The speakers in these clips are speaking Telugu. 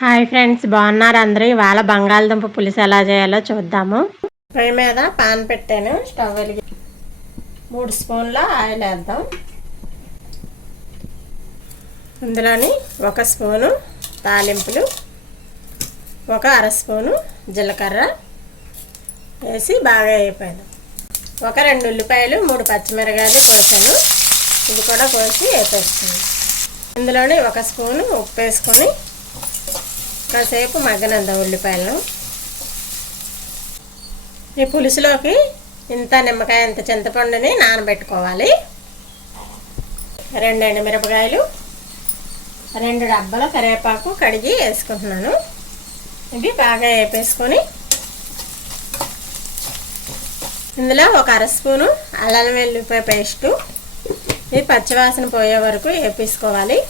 హాయ్ ఫ్రెండ్స్, బాగున్నారు అందరూ. ఇవాళ బంగాళదుంప పులుసు ఎలా చేయాలో చూద్దాము. పొయ్యి మీద పాన్ పెట్టాను, స్టవ్ వెలిగి 3 స్పూన్ల ఆయిల్ వేద్దాం. అందులోని 1 స్పూను తాలింపులు, 1 అర స్పూను జీలకర్ర వేసి బాగా వేయిపోయాను. 2 ఉల్లిపాయలు 3 పచ్చిమిరకాయలు కోసాను, ఇది కూడా కోసి వేపేస్తాను. ఇందులోని 1 స్పూను ఉప్పు వేసుకొని కాసేపు మగ్గనిద్దాం ఉల్లిపాయలను. ఈ పులుసులోకి ఇంత నిమ్మకాయ ఇంత చింతపండుని నానబెట్టుకోవాలి. 2 ఎండుమిరపకాయలు, 2 డబ్బాల కరివేపాకు కడిగి వేసుకుంటున్నాను. ఇది బాగా వేపేసుకొని ఇందులో 1 అర స్పూను అల్లం వెల్లుల్లిపాయ పేస్టు, ఇది పచ్చివాసన పోయే వరకు వేపేసుకోవాలి.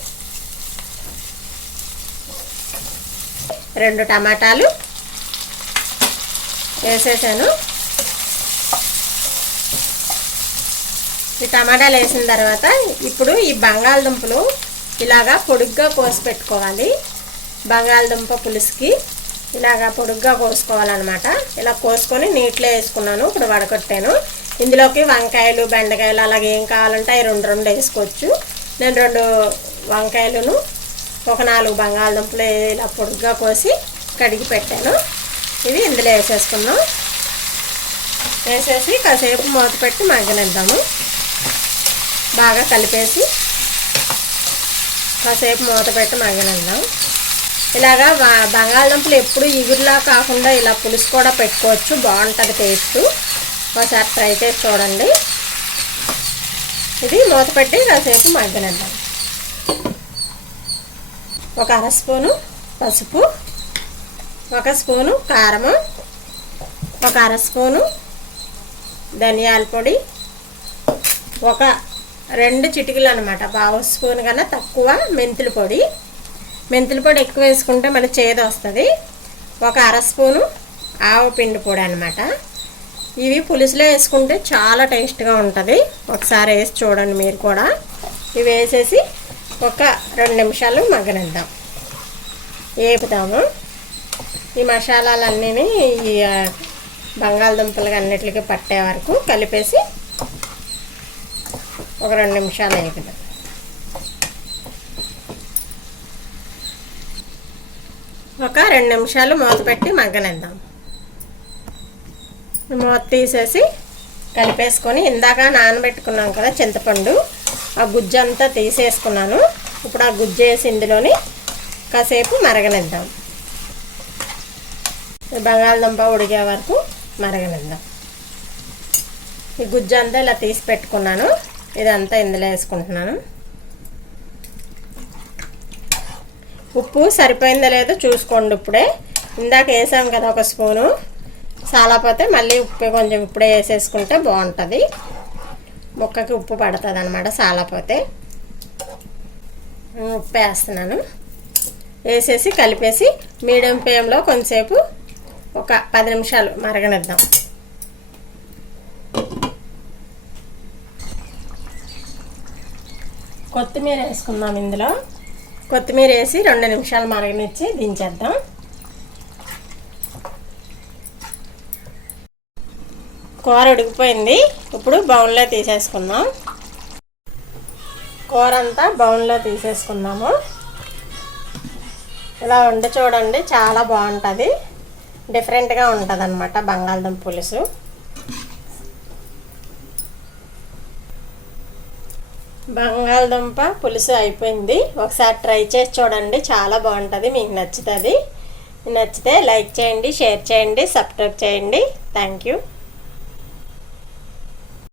2 టమాటాలు వేసేసాను. ఈ టమాటాలు వేసిన తర్వాత ఇప్పుడు ఈ బంగాళదుంపలు ఇలాగా పొడుగ్గా కోసి పెట్టుకోవాలి. బంగాళదుంప పులుసుకి ఇలాగా పొడుగ్గా కోసుకోవాలన్నమాట. ఇలా కోసుకొని నీటిలో వేసుకున్నాను, ఇప్పుడు వడకట్టాను. ఇందులోకి వంకాయలు బెండకాయలు అలాగే ఏం కావాలంటే అవి 2 వేసుకోవచ్చు. నేను 2 వంకాయలను 4 బంగాళదుంపలు ఇలా పొడుగ్గా కోసి కడిగి పెట్టాను. ఇవి ఇందులో వేసేసుకున్నాం. వేసేసి కాసేపు మూత పెట్టి మగ్గనిద్దాము. బాగా కలిపేసి కాసేపు మూత పెట్టి మగ్గనిద్దాం. ఇలాగా బంగాళదుంపలు ఎప్పుడు ఇగురులా కాకుండా ఇలా పులుసు కూడా పెట్టుకోవచ్చు, బాగుంటుంది టేస్ట్. ఒకసారి ట్రై చేసి చూడండి. ఇది మూత పెట్టి కాసేపు మగ్గనిద్దాం. 1 అర స్పూను పసుపు, 1 స్పూను కారము, 1 అర స్పూను ధనియాల పొడి, 2 చిటికలు అనమాట, 1/2 స్పూన్ కన్నా తక్కువ మెంతుల పొడి. మెంతుల పొడి ఎక్కువ వేసుకుంటే మళ్ళీ చేదు వస్తుంది. 1 అర స్పూను ఆవపిండి పొడి అనమాట. ఇవి పులుసులో వేసుకుంటే చాలా టేస్ట్గా ఉంటుంది. ఒకసారి వేసి చూడండి మీరు కూడా. ఇవి వేసేసి 2 నిమిషాలు మగ్గనిద్దాం, వేపుదాము. ఈ మసాలాలన్నీ ఈ బంగాళదుంపలకి అన్నిటికీ పట్టే వరకు కలిపేసి 2 నిమిషాలు వేపుదాం. ఒక 2 నిమిషాలు మూత పెట్టి మగ్గనిద్దాం. మూత తీసేసి కలిపేసుకొని ఇందాక నానబెట్టుకున్నాం కదా చింతపండు, ఆ గుజ్జు అంతా తీసేసుకున్నాను. ఇప్పుడు ఆ గుజ్జు వేసి ఇందులోని కాసేపు మరగనిద్దాం. బంగాళదుంప ఉడికే వరకు మరగనిద్దాం. ఈ గుజ్జు అంతా ఇలా తీసి పెట్టుకున్నాను, ఇదంతా ఇందులో వేసుకుంటున్నాను. ఉప్పు సరిపోయిందో లేదో చూసుకోండి ఇప్పుడే. ఇందాక వేసాం కదా 1 స్పూను, చాలాపోతే మళ్ళీ ఉప్పు కొంచెం ఇప్పుడే వేసేసుకుంటే బాగుంటుంది. ముక్కకి ఉప్పు పడుతుంది అనమాట చాలాపోతే. ఉప్పు వేస్తున్నాను. వేసేసి కలిపేసి మీడియం ఫ్లేమ్లో కొంచెంసేపు 10 నిమిషాలు మరగనిద్దాం. కొత్తిమీర వేసుకుందాం. ఇందులో కొత్తిమీర వేసి 2 నిమిషాలు మరగనిచ్చి దించేద్దాం. కూర ఉడికిపోయింది. ఇప్పుడు బౌన్లో తీసేసుకుందాం. కూర అంతా బౌన్లో తీసేసుకుందాము. ఇలా వండి చూడండి, చాలా బాగుంటుంది. డిఫరెంట్గా ఉంటుంది అన్నమాట బంగాళదుంప పులుసు. బంగాళదుంప పులుసు అయిపోయింది. ఒకసారి ట్రై చేసి చూడండి, చాలా బాగుంటుంది. మీకు నచ్చుతుంది. నచ్చితే లైక్ చేయండి, షేర్ చేయండి, సబ్స్క్రైబ్ చేయండి. Thank you.